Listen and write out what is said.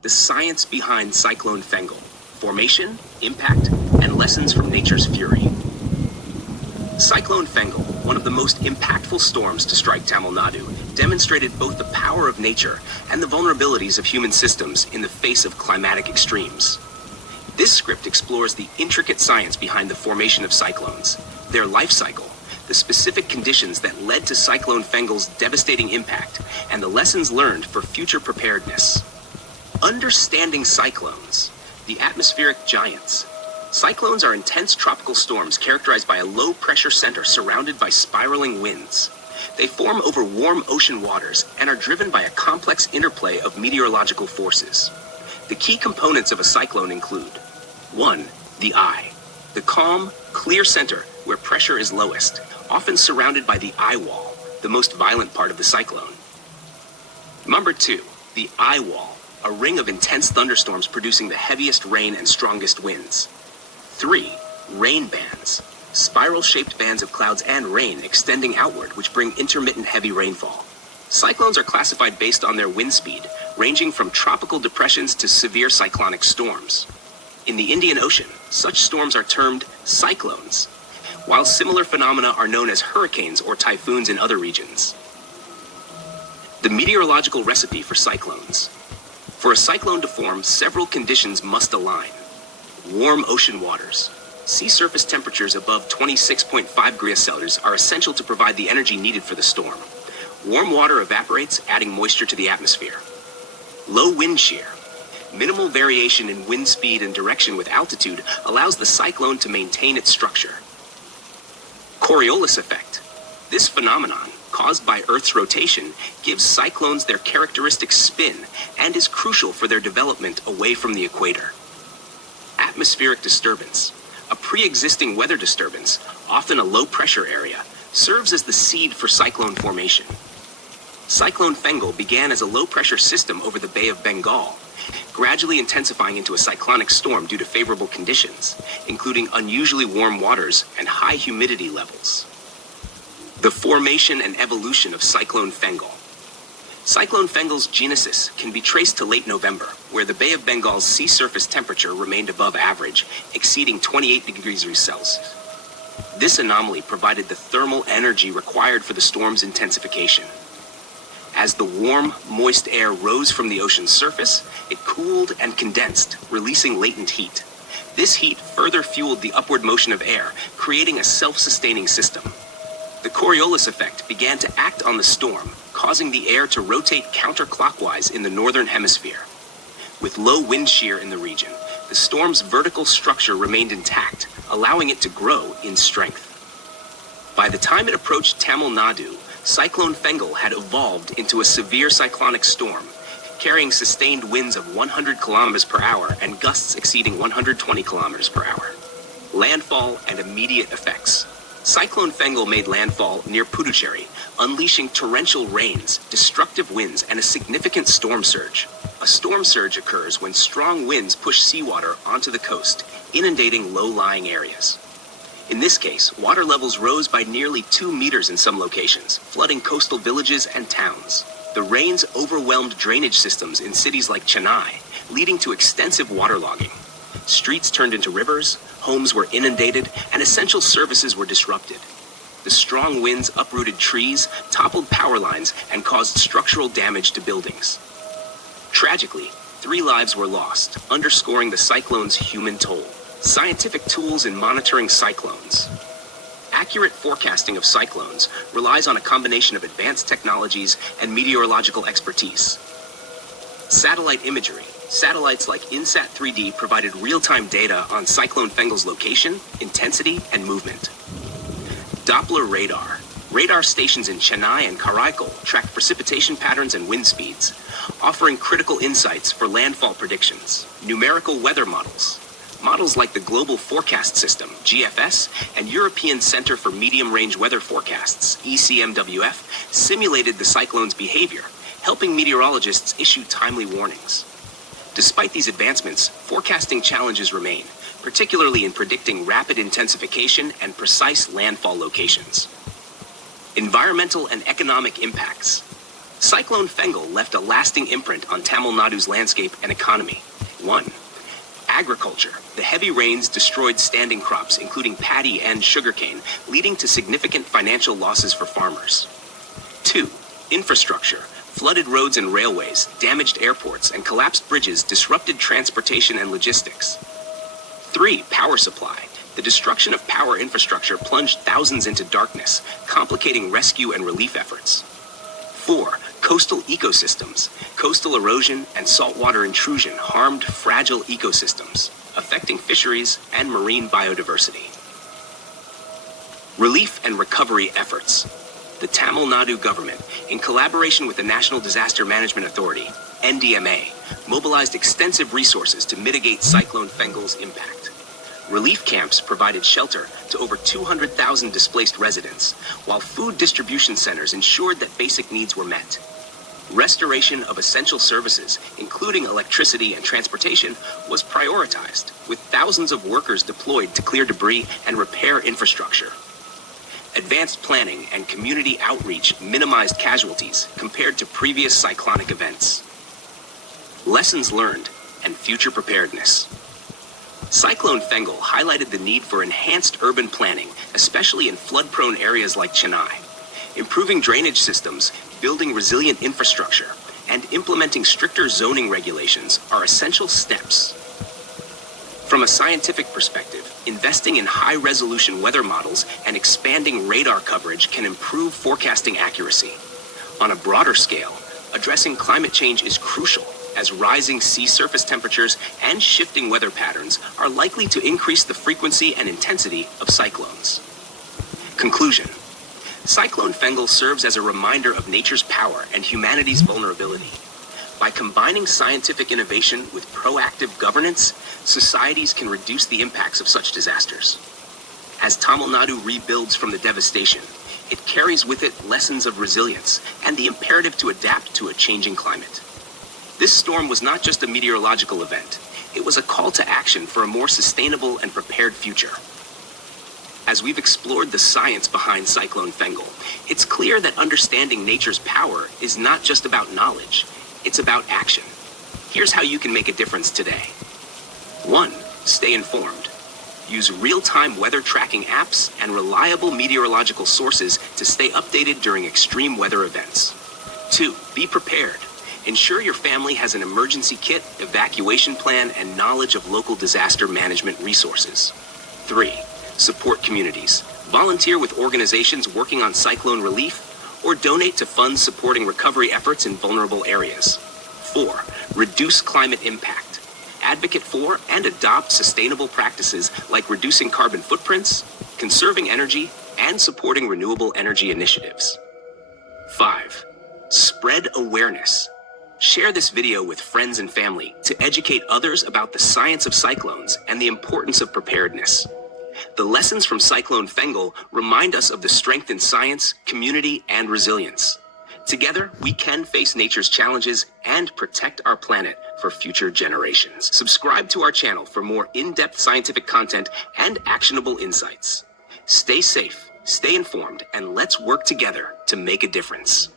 The science behind Cyclone Fengal, formation, impact, and lessons from nature's fury. Cyclone Fengal, one of the most impactful storms to strike Tamil Nadu, demonstrated both the power of nature and the vulnerabilities of human systems in the face of climatic extremes. This script explores the intricate science behind the formation of cyclones, their life cycle, the specific conditions that led to Cyclone Fengal's devastating impact, and the lessons learned for future preparedness. Understanding cyclones, the atmospheric giants. Cyclones are intense tropical storms characterized by a low-pressure center surrounded by spiraling winds. They form over warm ocean waters and are driven by a complex interplay of meteorological forces. The key components of a cyclone include 1. The eye, the calm, clear center where pressure is lowest, often surrounded by the eye wall, the most violent part of the cyclone. Number 2. The eye wall, a ring of intense thunderstorms producing the heaviest rain and strongest winds. 3. Rain bands, spiral-shaped bands of clouds and rain extending outward which bring intermittent heavy rainfall. Cyclones are classified based on their wind speed, ranging from tropical depressions to severe cyclonic storms. In the Indian Ocean, such storms are termed cyclones, while similar phenomena are known as hurricanes or typhoons in other regions. The meteorological recipe for cyclones. For a cyclone to form, several conditions must align. Warm ocean waters. Sea surface temperatures above 26.5 degrees Celsius are essential to provide the energy needed for the storm. Warm water evaporates, adding moisture to the atmosphere. Low wind shear. Minimal variation in wind speed and direction with altitude allows the cyclone to maintain its structure. Coriolis effect. This phenomenon, caused by Earth's rotation, gives cyclones their characteristic spin and is crucial for their development away from the equator. Atmospheric disturbance. A pre-existing weather disturbance, often a low-pressure area, serves as the seed for cyclone formation. Cyclone Fengal began as a low-pressure system over the Bay of Bengal, gradually intensifying into a cyclonic storm due to favorable conditions, including unusually warm waters and high humidity levels. The formation and evolution of Cyclone Fengal. Cyclone Fengal's genesis can be traced to late November, where the Bay of Bengal's sea surface temperature remained above average, exceeding 28 degrees Celsius. This anomaly provided the thermal energy required for the storm's intensification. As the warm, moist air rose from the ocean's surface, it cooled and condensed, releasing latent heat. This heat further fueled the upward motion of air, creating a self-sustaining system. The Coriolis effect began to act on the storm, causing the air to rotate counterclockwise in the northern hemisphere. With low wind shear in the region, the storm's vertical structure remained intact, allowing it to grow in strength. By the time it approached Tamil Nadu, Cyclone Fengal had evolved into a severe cyclonic storm, carrying sustained winds of 100 kilometers per hour and gusts exceeding 120 kilometers per hour. Landfall and immediate effects. Cyclone Fengal made landfall near Puducherry, unleashing torrential rains, destructive winds, and a significant storm surge. A storm surge occurs when strong winds push seawater onto the coast, inundating low-lying areas. In this case, water levels rose by nearly 2 meters in some locations, flooding coastal villages and towns. The rains overwhelmed drainage systems in cities like Chennai, leading to extensive waterlogging. Streets turned into rivers, homes were inundated, and essential services were disrupted. The strong winds uprooted trees, toppled power lines, and caused structural damage to buildings. Tragically, 3 lives were lost, underscoring the cyclone's human toll. Scientific tools in monitoring cyclones. Accurate forecasting of cyclones relies on a combination of advanced technologies and meteorological expertise. Satellite imagery. Satellites like INSAT 3D provided real-time data on Cyclone Fengal's location, intensity, and movement. Doppler radar. Radar stations in Chennai and Karaikal track precipitation patterns and wind speeds, offering critical insights for landfall predictions. Numerical weather models. Models like the Global Forecast System, GFS, and European Center for Medium-Range Weather Forecasts, ECMWF, simulated the cyclone's behavior, helping meteorologists issue timely warnings. Despite these advancements, forecasting challenges remain, particularly in predicting rapid intensification and precise landfall locations. Environmental and economic impacts. Cyclone Fengal left a lasting imprint on Tamil Nadu's landscape and economy. 1. Agriculture. The heavy rains destroyed standing crops, including paddy and sugarcane, leading to significant financial losses for farmers. 2. Infrastructure. Flooded roads and railways, damaged airports, and collapsed bridges disrupted transportation and logistics. 3. Power supply. The destruction of power infrastructure plunged thousands into darkness, complicating rescue and relief efforts. 4. Coastal ecosystems. Coastal erosion and saltwater intrusion harmed fragile ecosystems, affecting fisheries and marine biodiversity. Relief and recovery efforts. The Tamil Nadu government, in collaboration with the National Disaster Management Authority, NDMA, mobilized extensive resources to mitigate Cyclone Fengal's impact. Relief camps provided shelter to over 200,000 displaced residents, while food distribution centers ensured that basic needs were met. Restoration of essential services, including electricity and transportation, was prioritized, with thousands of workers deployed to clear debris and repair infrastructure. Advanced planning and community outreach minimized casualties compared to previous cyclonic events. Lessons learned and future preparedness. Cyclone Fengal highlighted the need for enhanced urban planning, especially in flood-prone areas like Chennai. Improving drainage systems, building resilient infrastructure, and implementing stricter zoning regulations are essential steps. From a scientific perspective, investing in high-resolution weather models and expanding radar coverage can improve forecasting accuracy. On a broader scale, addressing climate change is crucial, as rising sea surface temperatures and shifting weather patterns are likely to increase the frequency and intensity of cyclones. Conclusion. Cyclone Fengal serves as a reminder of nature's power and humanity's vulnerability. By combining scientific innovation with proactive governance, societies can reduce the impacts of such disasters. As Tamil Nadu rebuilds from the devastation, it carries with it lessons of resilience and the imperative to adapt to a changing climate. This storm was not just a meteorological event, it was a call to action for a more sustainable and prepared future. As we've explored the science behind Cyclone Fengal, it's clear that understanding nature's power is not just about knowledge, it's about action. Here's how you can make a difference today. 1. Stay informed. Use real-time weather tracking apps and reliable meteorological sources to stay updated during extreme weather events. 2. Be prepared. Ensure your family has an emergency kit, evacuation plan, and knowledge of local disaster management resources. 3. Support communities. Volunteer with organizations working on cyclone relief, or donate to funds supporting recovery efforts in vulnerable areas. 4. Reduce climate impact. Advocate for and adopt sustainable practices like reducing carbon footprints, conserving energy, and supporting renewable energy initiatives. 5. Spread awareness. Share this video with friends and family to educate others about the science of cyclones and the importance of preparedness. The lessons from Cyclone Fengal remind us of the strength in science, community, and resilience. Together, we can face nature's challenges and protect our planet for future generations. Subscribe to our channel for more in-depth scientific content and actionable insights. Stay safe, stay informed, and let's work together to make a difference.